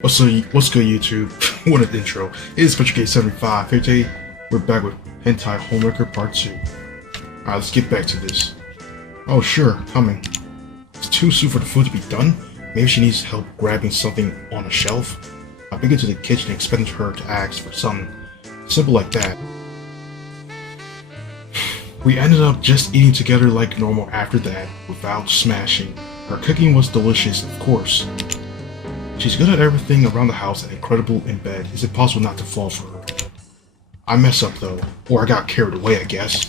What's good, YouTube? What an intro. It is SpecialK75. Hey, today we're back with Hentai Homewrecker Part 2. Alright, let's get back to this. Oh, sure, coming. It's too soon for the food to be done. Maybe she needs help grabbing something on a shelf. I bring her to the kitchen and expected her to ask for something simple like that. We ended up just eating together like normal after that, without smashing. Her cooking was delicious, of course. She's good at everything around the house and incredible in bed. It's impossible not to fall for her. I messed up though, or I got carried away, I guess.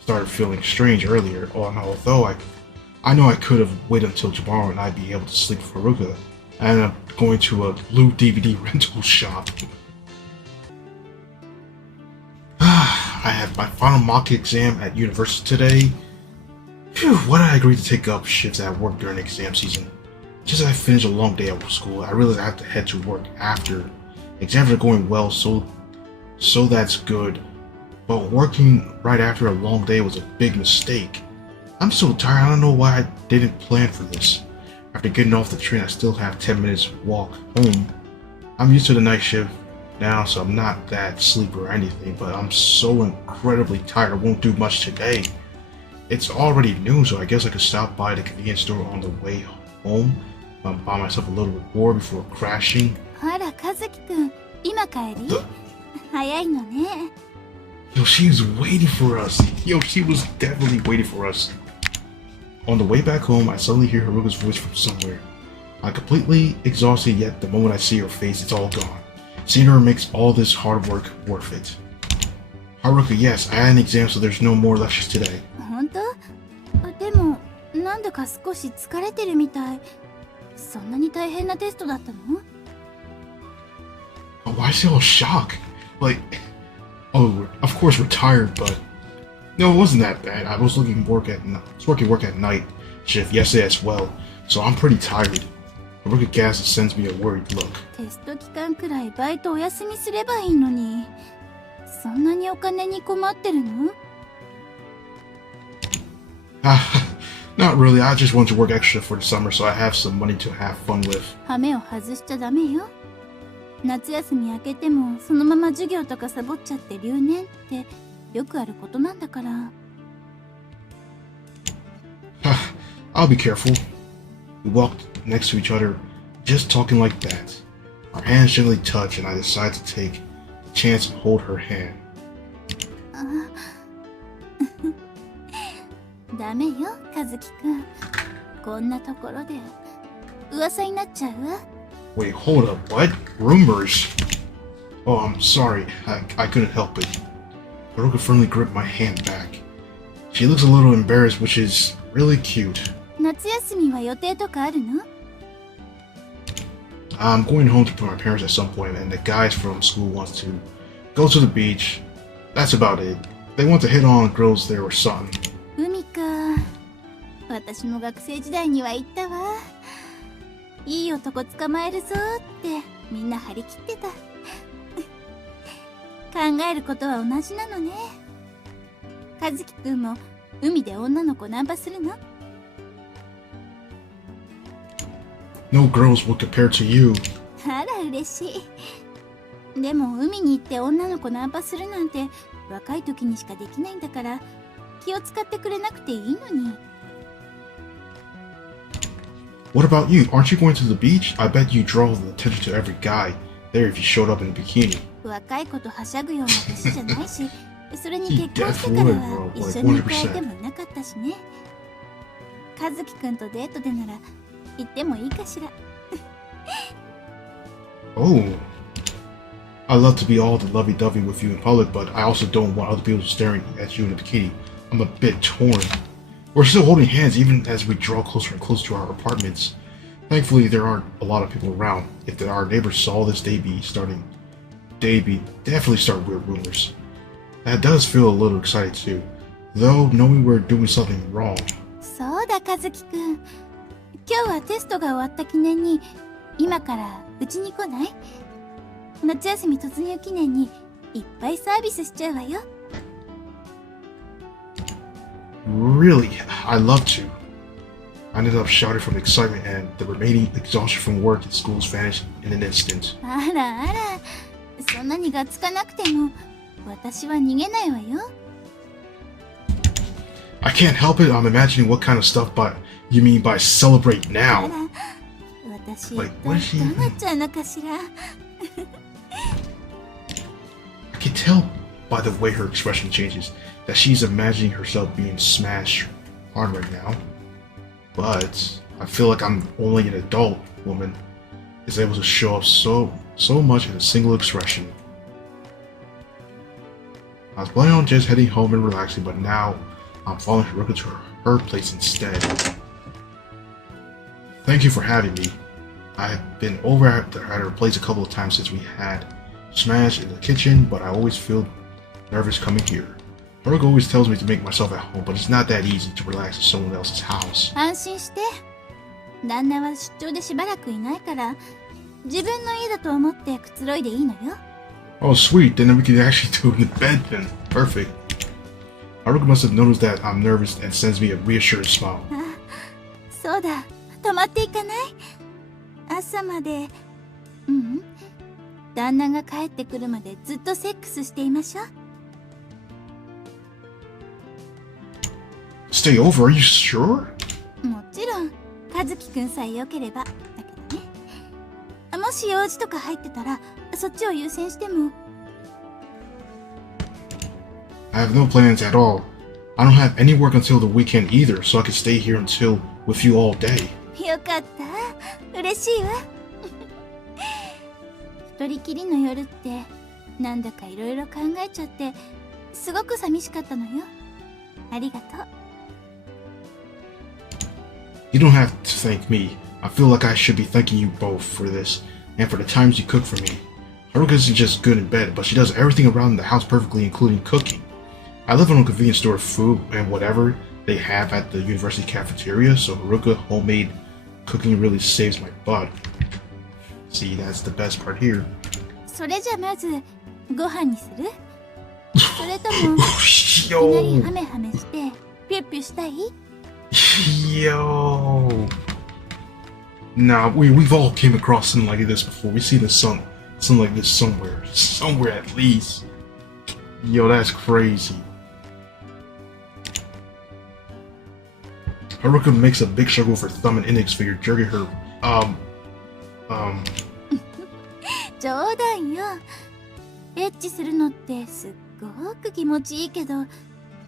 Started feeling strange earlier, although I know I could have waited until tomorrow and I'd be able to sleep with Haruka. I ended up going to a blue DVD rental shop. I have my final mock exam at university today. Phew, why did I agree to take up shifts at work during exam season? Just as I finished a long day at school, I realized I have to head to work after. Exams are going well, so that's good. But working right after a long day was a big mistake. I'm so tired, I don't know why I didn't plan for this. After getting off the train, I still have 10 minutes walk home. I'm used to the night shift now, so I'm not that sleepy or anything, but I'm so incredibly tired I won't do much today. It's already noon, so I guess I could stop by the convenience store on the way home. Buy myself a little reward before crashing. Yo, she was waiting for us. Yo, she was definitely waiting for us. On the way back home, I suddenly hear Haruka's voice from somewhere. I'm completely exhausted, yet the moment I see her face, it's all gone. Seeing her makes all this hard work worth it. Haruka, yes, I had an exam, so there's no more lectures today. Oh, why is she all shocked? Like, oh, of course we're tired, but no, it wasn't that bad. I was working work at night shift yesterday as well, so I'm pretty tired. Haruka gasps and sends me a worried look. Not really, I just want to work extra for the summer so I have some money to have fun with. I'll be careful. We walked next to each other, just talking like that. Our hands gently touch and I decide to take the chance and hold her hand. Wait, hold up, what? Rumors? Oh, I'm sorry, I couldn't help it. Haruka firmly gripped my hand back. She looks a little embarrassed, which is really cute. I'm going home to my parents at some point, and the guys from school wants to go to the beach. That's about it. They want to hit on girls there or something. No girls will compare to you. What about you? Aren't you going to the beach? I bet you draw the attention to every guy there if you showed up in a bikini. He definitely would, bro. Like 100%. Oh. I love to be all the lovey-dovey with you in public, but I also don't want other people staring at you in a bikini. I'm a bit torn. We're still holding hands even as we draw closer and closer to our apartments. Thankfully, there aren't a lot of people around. If our neighbors saw this, they'd definitely start weird rumors. That does feel a little exciting too, though knowing we're doing something wrong. Really, I'd love to. I ended up shouting from excitement, and the remaining exhaustion from work and schools vanished in an instant. あらあら、そんなにがつかなくても私は逃げないわよ。I can't help it. I'm imagining what kind of stuff you mean by celebrate あ now. ら、私 Like, ど what is she うなっちゃうのかしら。I can tell by the way her expression changes that she's imagining herself being smashed hard right now. But I feel like I'm only an adult woman is able to show up so much in a single expression. I was planning on just heading home and relaxing, but now I'm following Haruka to her place instead. Thank you for having me. I've been over at her place a couple of times since we had Smash in the kitchen, but I always feel nervous coming here. Haruka always tells me to make myself at home, but it's not that easy to relax in someone else's house. 安心して。旦那は出張でしばらくいないから、自分の家だと思ってくつろいでいいのよ。Oh, sweet. Then we can actually do it in bed then. Perfect. Haruka must have noticed that I'm nervous and sends me a reassuring smile. あ、そうだ。泊まっていかない？朝まで。旦那が帰ってくるまでずっとセックスしていましょう。Stay over? Are you sure? もちろん、和樹くんさえ良ければ。だけどね。もし用事とか入ってたら、そっちを優先しても。I have no plans at all. I don't have any work until the weekend either, so I can stay here with you all day. よかった。嬉しいわ。一人きりの夜ってなんだかいろいろ考えちゃってすごく寂しかったのよ。ありがとう。You don't have to thank me. I feel like I should be thanking you both for this and for the times you cook for me. Haruka isn't just good in bed, but she does everything around the house perfectly, including cooking. I live on a convenience store food and whatever they have at the university cafeteria, so Haruka homemade cooking really saves my butt. See, that's the best part here. それじゃまずご飯にする？それともいきなりハメハメしてピュッピュしたい？ Yo. Nah, we've all came across something like this before. We've seen something like this somewhere at least. Yo, that's crazy. Haruka makes a big struggle with her thumb and index finger, jerking her, 冗談よ。エッチするのってすっごく気持ちいいけど、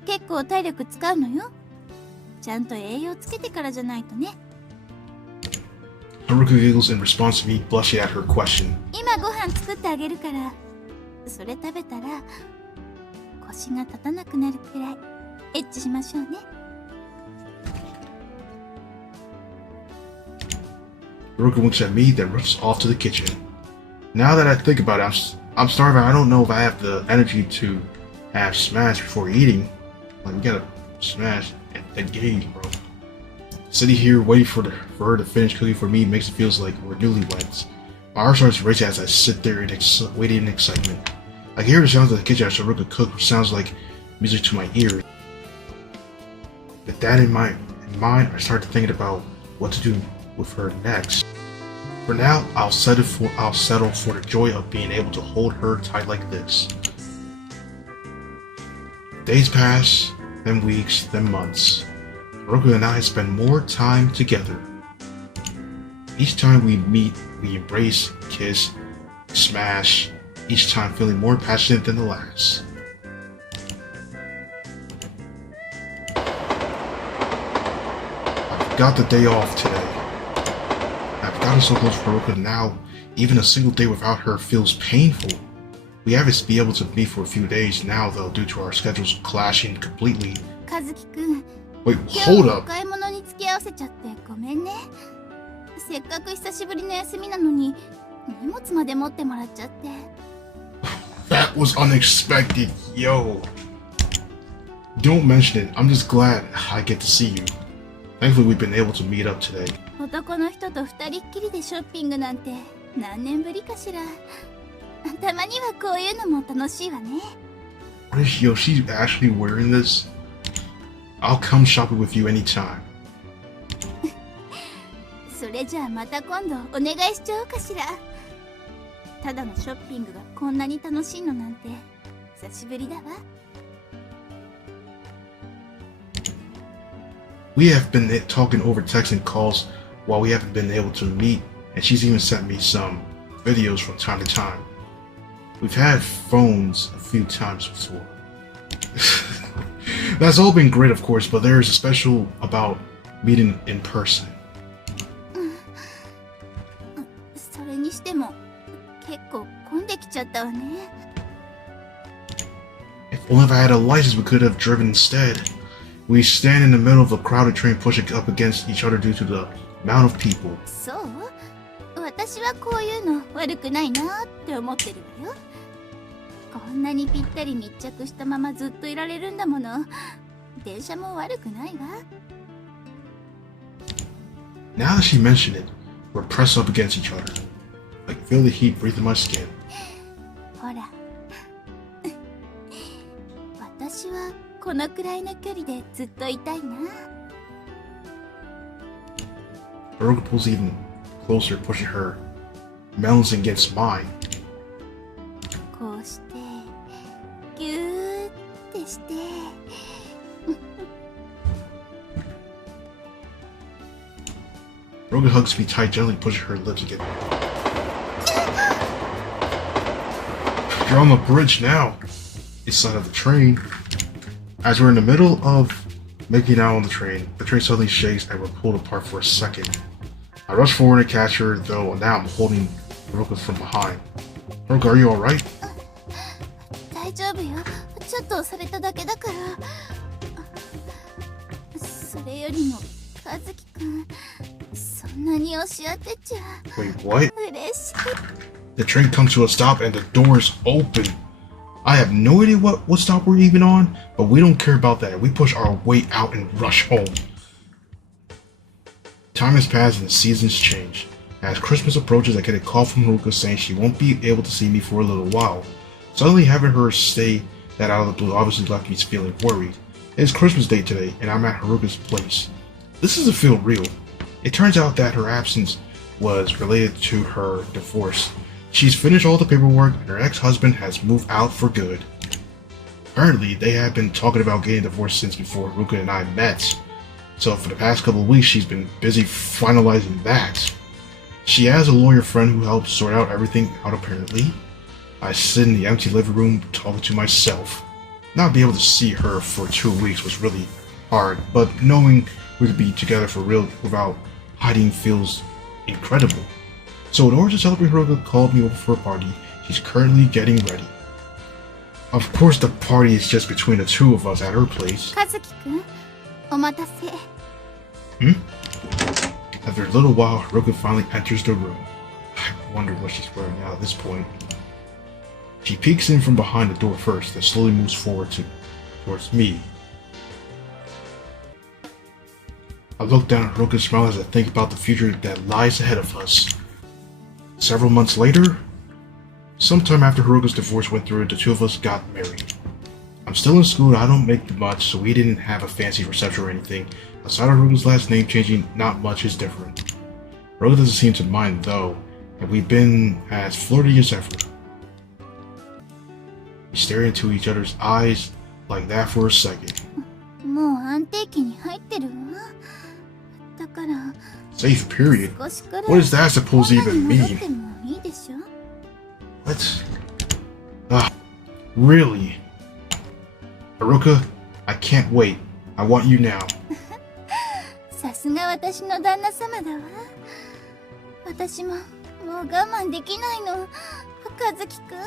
結構体力使うのよ。ちゃんと栄養つけてからじゃないとね。Haruka giggles in response to me blushing at her question. 今ご飯作ってあげるから、それ食べたら腰が立たなくなるくらいエッチしましょうね。Haruka winks at me, then rushes off to the kitchen. Now that I think about it, I'm starving. I don't know if I have the energy to have smash before eating. Like, we gotta smash and gauge, bro. Sitting here waiting for her to finish cooking for me makes it feel like we're newlyweds. My heart starts racing as I sit there waiting in excitement. I can hear the sounds of the kitchen as Haruka cooks, which sounds like music to my ears. With that in mind, I start thinking about what to do with her next. For now, I'll settle for the joy of being able to hold her tight like this. Days pass, then weeks, then months. Haruka and I spend more time together. Each time we meet, we embrace, kiss, smash, each time feeling more passionate than the last. I've got the day off today. I've gotten so close to Haruka now, even a single day without her feels painful. We haven't been able to meet for a few days now though due to our schedules clashing completely. 和樹くん、 Wait, 今日 hold お up. 買い物に付き合わせちゃってごめんね。せっかく久しぶりの休みなのに荷物まで持ってもらっちゃって。That was unexpected, yo. Don't mention it. I'm just glad I get to see you. Thankfully, we've been able to meet up today. 男の人と二人っきりでショッピングなんて何年ぶりかしら。たまにはこういうのも楽しいわね。Yo, she's actually wearing this? I'll come shopping with you anytime. それじゃあまた今度お願いしちゃおうかしら。ただのショッピングがこんなに楽しいのなんて久しぶりだわ。We have been talking over text and calls while we haven't been able to meet, and she's even sent me some videos from time to time. We've had phones a few times before. That's all been great, of course, but there is a special about meeting in person. それにしても結構混んできちゃったわね。If only if I had a license, we could have driven instead. We stand in the middle of a crowded train pushing up against each other due to the amount of people. そう？私はこういうの悪くないなって思ってるわよ。こんなにぴったり密着したままずっといられるんだもの。電車も悪くないわ。Now that she mentioned it, we're pressed up against each other. I can feel the heat breathe in my skin. ほら。私はこのくらいの距離でずっといたいな。Haruka pulls even closer, pushing her melons against mine. こうしてギューってして。Haruka hugs me tight, gently pushing her lips again. You're on the bridge now. Inside of the train. As we're in the middle of making out on the train suddenly shakes and we're pulled apart for a second. I rush forward to catch her, though now I'm holding Haruka from behind. Haruka, are you alright? 大丈夫よ。ちょっと押されただけだから。それよりも和樹くん、そんなに押し当てちゃ Wait, what? 嬉しい。 The train comes to a stop and the doors open. I have no idea what stop we're even on, but we don't care about that. We push our way out and rush home. Time has passed and the seasons change. As Christmas approaches, I get a call from Haruka saying she won't be able to see me for a little while. Suddenly having her say that out of the blue obviously left me feeling worried. It's Christmas Day today, and I'm at Haruka's place. This doesn't feel real. It turns out that her absence was related to her divorce. She's finished all the paperwork and her ex-husband has moved out for good. Apparently, they had been talking about getting divorced since before Haruka and I met. So for the past couple of weeks, she's been busy finalizing that. She has a lawyer friend who helps sort out everything out apparently. I sit in the empty living room talking to myself. Not being able to see her for 2 weeks was really hard, but knowing we could be together for real without hiding feels incredible. So in order to celebrate, Haruka called me over for a party. She's currently getting ready. Of course the party is just between the two of us at her place. 和樹くん、お待たせ。After a little while, Haruka finally enters the room. I wonder what she's wearing now at this point. She peeks in from behind the door first, then slowly moves forward towards me. I look down at Haruka's smile as I think about the future that lies ahead of us. Several months later, sometime after Haruka's divorce went through, the two of us got married. I'm still in school and I don't make much, so we didn't have a fancy reception or anything. Aside of Haruka's last name changing, not much is different. Haruka doesn't seem to mind though, and we've been as flirty as ever. We stare into each other's eyes like that for a second. もう安定期に入ってるわ。だから。 Safe period? What does that supposed to even mean? What? Really? Haruka, I can't wait. I want you now. さすが私の旦那様だわ。私ももう我慢できないの。和樹くん。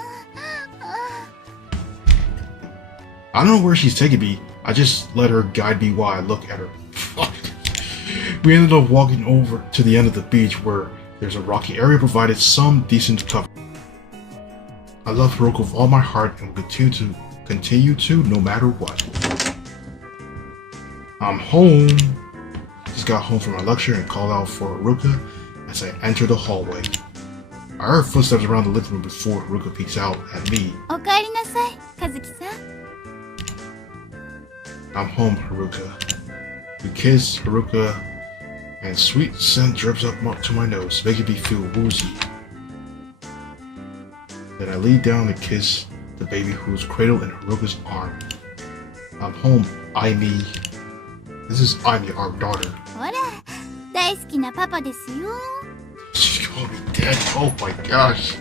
I don't know where she's taking me. I just let her guide me while I look at her. We ended up walking over to the end of the beach where there's a rocky area provided some decent cover. I love Haruka with all my heart and will continue to no matter what. I'm home. Just got home from my lecture and called out for Haruka as I enter the hallway. I heard footsteps around the living room before Haruka peeks out at me. おかえりなさい、和樹さん。I'm home, Haruka. We kiss Haruka and sweet scent drips up to my nose, making me feel woozy. Then I lay down and kiss the baby who was cradled in Haruka's arm. I'm home, Aimi. This is Aimi, our daughter. ほら、大好きなパパですよ。She called me dad. Oh my gosh.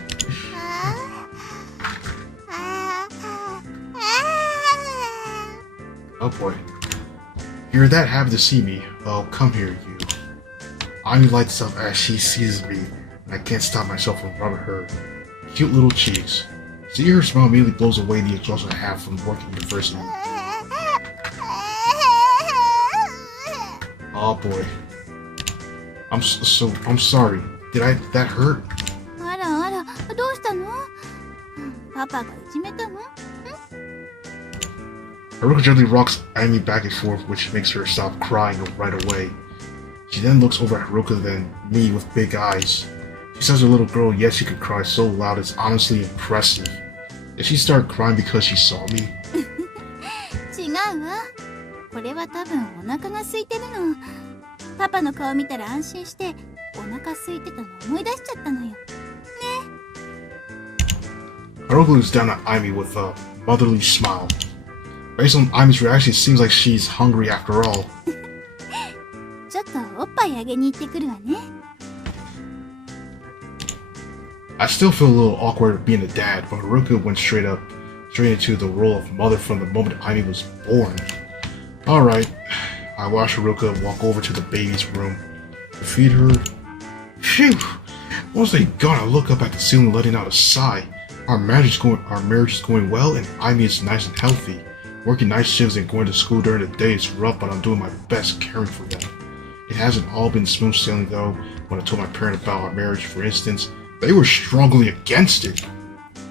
Oh boy. You're that happy to see me. Well, come here, you. Aimi lights up as she sees me, and I can't stop myself from rubbing her cute little cheeks. See, her smile immediately blows away the exhaustion I have from working university. Oh boy. I'm sorry. That hurt? あらあら、どうしたの？パパがいじめたの？ Haruka gently rocks Aimi back and forth, which makes her stop crying right away. She then looks over at Haruka, then me with big eyes. She says her little girl, yet she could cry so loud it's honestly impressive. Did she start crying because she saw me? 違うわ。これは多分お腹が空いてるの。パパの顔見たら安心してお腹空いてたの思い出しちゃったのよ。ね。Haruka looks down at Aimi with a motherly smile. Based on Aimi's reaction, it seems like she's hungry after all. ちょっとおっぱいあげに行ってくるわね。I still feel a little awkward being a dad, but Haruka went straight into the role of mother from the moment Aimi was born. Alright, I watch Haruka walk over to the baby's room to feed her. Phew! Once they gone, I look up at the ceiling letting out a sigh. Our marriage is going well and Aimi is nice and healthy. Working night shifts and going to school during the day is rough, but I'm doing my best caring for them. It hasn't all been smooth sailing though. When I told my parents about our marriage, for instance, they were strongly against it.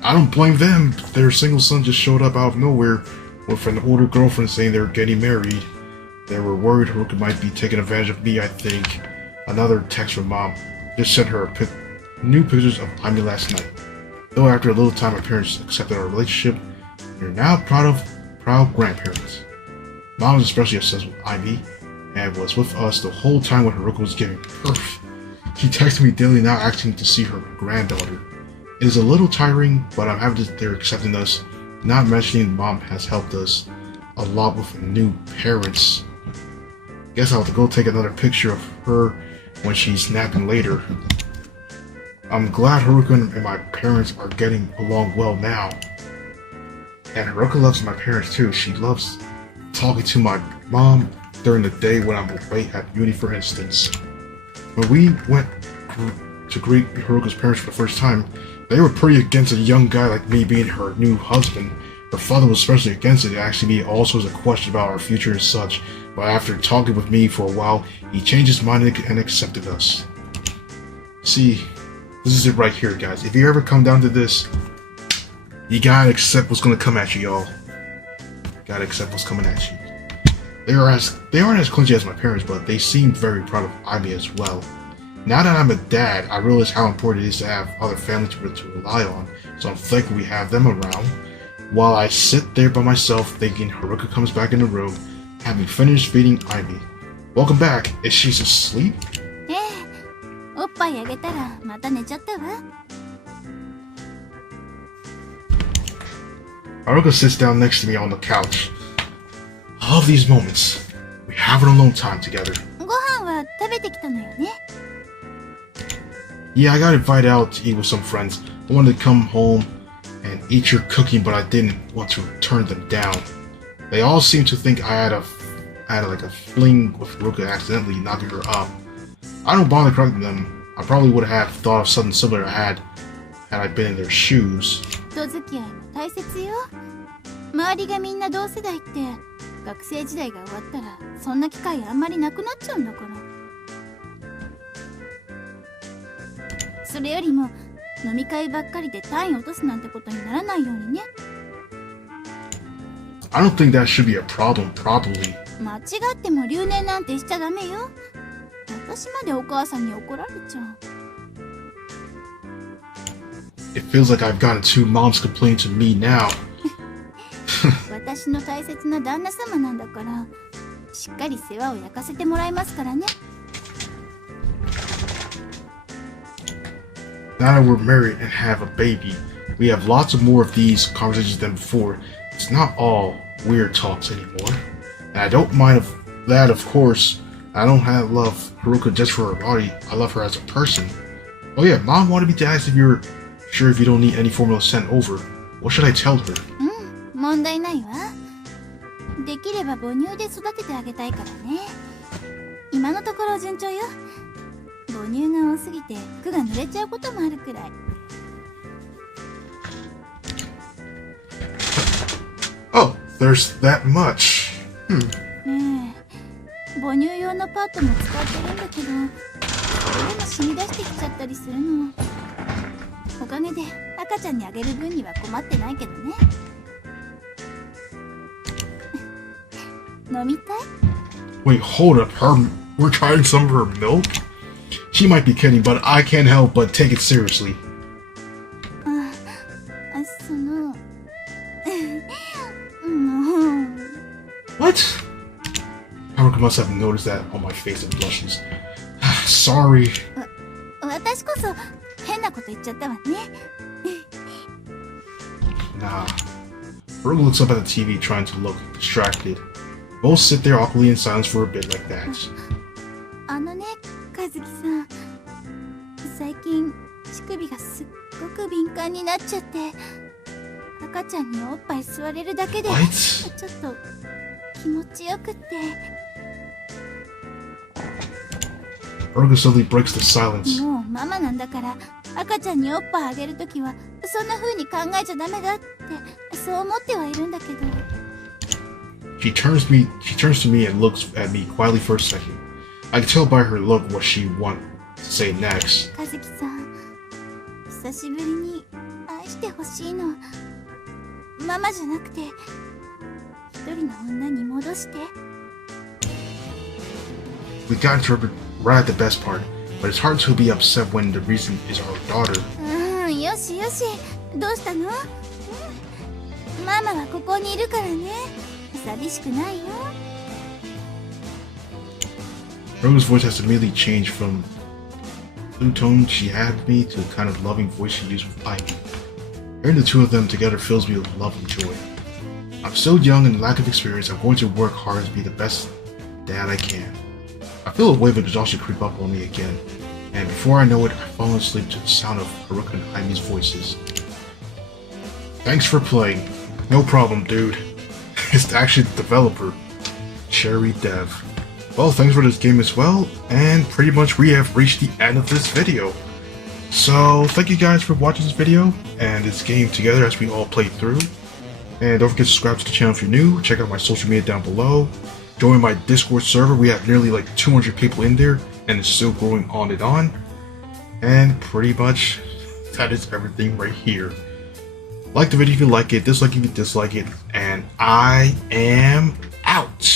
I don't blame them. Their single son just showed up out of nowhere with an older girlfriend saying they were getting married. They were worried Haruka might be taking advantage of me, I think. Another text from mom. Just sent her new pictures of Aimi last night. Though after a little time my parents accepted our relationship, they're now proud grandparents. Mom is especially obsessed with Aimi and was with us the whole time when Haruka was giving birth. She texted me daily now asking to see her granddaughter. It is a little tiring, but I'm happy that they're accepting us. Not mentioning mom has helped us a lot with new parents. Guess I'll have to go take another picture of her when she's napping later. I'm glad Haruka and my parents are getting along well now. And Haruka loves my parents too. She loves talking to my mom during the day when I'm away at uni, for instance. When we went to greet Haruka's parents for the first time, they were pretty against a young guy like me being her new husband. Her father was especially against it, asking me all sorts of questions about our future and such, but after talking with me for a while, he changed his mind and accepted us. See, this is it right here, guys. If you ever come down to this, you gotta accept what's gonna come at you, y'all. Gotta accept what's coming at you. They aren't as clingy as my parents, but they seem very proud of Aimi as well. Now that I'm a dad, I realize how important it is to have other family to rely on, so I'm thankful we have them around. While I sit there by myself thinking Haruka comes back in the room, having finished feeding Aimi. Welcome back. Is she asleep? ええ、おっぱいあげたらまた寝ちゃったわ。Haruka sits down next to me on the couch. I love these moments. We have an alone time together. ご飯は食べてきたのよね。Yeah, I got invited out to eat with some friends. I wanted to come home and eat your cooking, but I didn't want to turn them down. They all seemed to think I had a fling with Haruka, accidentally knocking her up. I don't bother correcting them. I probably would have thought of something similar had I been in their shoes. 人付き合いも大切よ。周りがみんな同世代って学生時代が終わったらそんな機会あんまりなくなっちゃうんだから。それよりも飲み会ばっかりで単位落とすなんてことにならないようにね。I don't think that should be a problem, probably. 間違っても留年なんてしちゃダメよ。私までお母さんに怒られちゃう。It feels like I've gotten two moms complaining to me now. 私の大切な旦那様なんだから、しっかり世話を焼かせてもらいますからね。now that we're married and have a baby, we have lots of more of these conversations than before. It's not all weird talks anymore. And I don't mind of that, of course. I don't love Haruka just for her body. I love her as a person. Oh yeah, Mom wanted me to ask if you're sure if you don't need any formula sent over. What should I tell her? 問題ないわ。できれば母乳で育ててあげたいからね。今のところ順調よ。母乳が多すぎて服が濡れちゃうこともあるくらい。Oh, there's that much. ねえ、母乳用のパッドも使ってるんだけど、それでも染み出してきちゃったりするの。おかげで赤ちゃんにあげる分には困ってないけどね。飲みたい？ Wait, hold up. We're trying some of her milk? She might be kidding, but I can't help but take it seriously. そのWhat? Haruka must have noticed that on my face and blushes. Sorry. 私こそ変なこと言っちゃったわね。Nah. Haruka looks up at the TV trying to look distracted. Both sit there awkwardly in silence for a bit like that. あのね、和樹さん。最近乳首がすっごく敏感になっちゃって、赤ちゃんにおっぱい吸われるだけで What? ちょっと気持ちよくって。Haruka suddenly breaks the silence. もうママなんだから赤ちゃんにおっぱいあげるときはそんな風に考えちゃダメだってそう思ってはいるんだけど。She turns to me and looks at me quietly for a second. I can tell by her look what she wants to say next. 和樹さん、久しぶりに愛してほしいの。ママじゃなくて一人の女に戻して。 We got interrupted right at the best part, but it's hard to be upset when the reason is our daughter. よしよし、どうしたの？ママはここにいるからね。寂しくないよ。Haruka's voice has immediately changed from the blue tone she had me to the kind of loving voice she used with Ike. Hearing the two of them together fills me with love and joy. I'm still young and lack of experience. I'm going to work hard to be the best dad I can. I feel a wave of exhaustion creep up on me again, and before I know it, I fall asleep to the sound of Haruka and Jaime's voices. Thanks for playing. No problem, dude. It's actually the developer, Cherry Dev. Well, thanks for this game as well, and pretty much we have reached the end of this video. So, thank you guys for watching this video and this game together as we all played through. And don't forget to subscribe to the channel if you're new, check out my social media down below. Join my Discord server, we have nearly like 200 people in there, and it's still growing on and on. And pretty much, that is everything right here. Like the video if you like it, dislike if you dislike it, and I am out!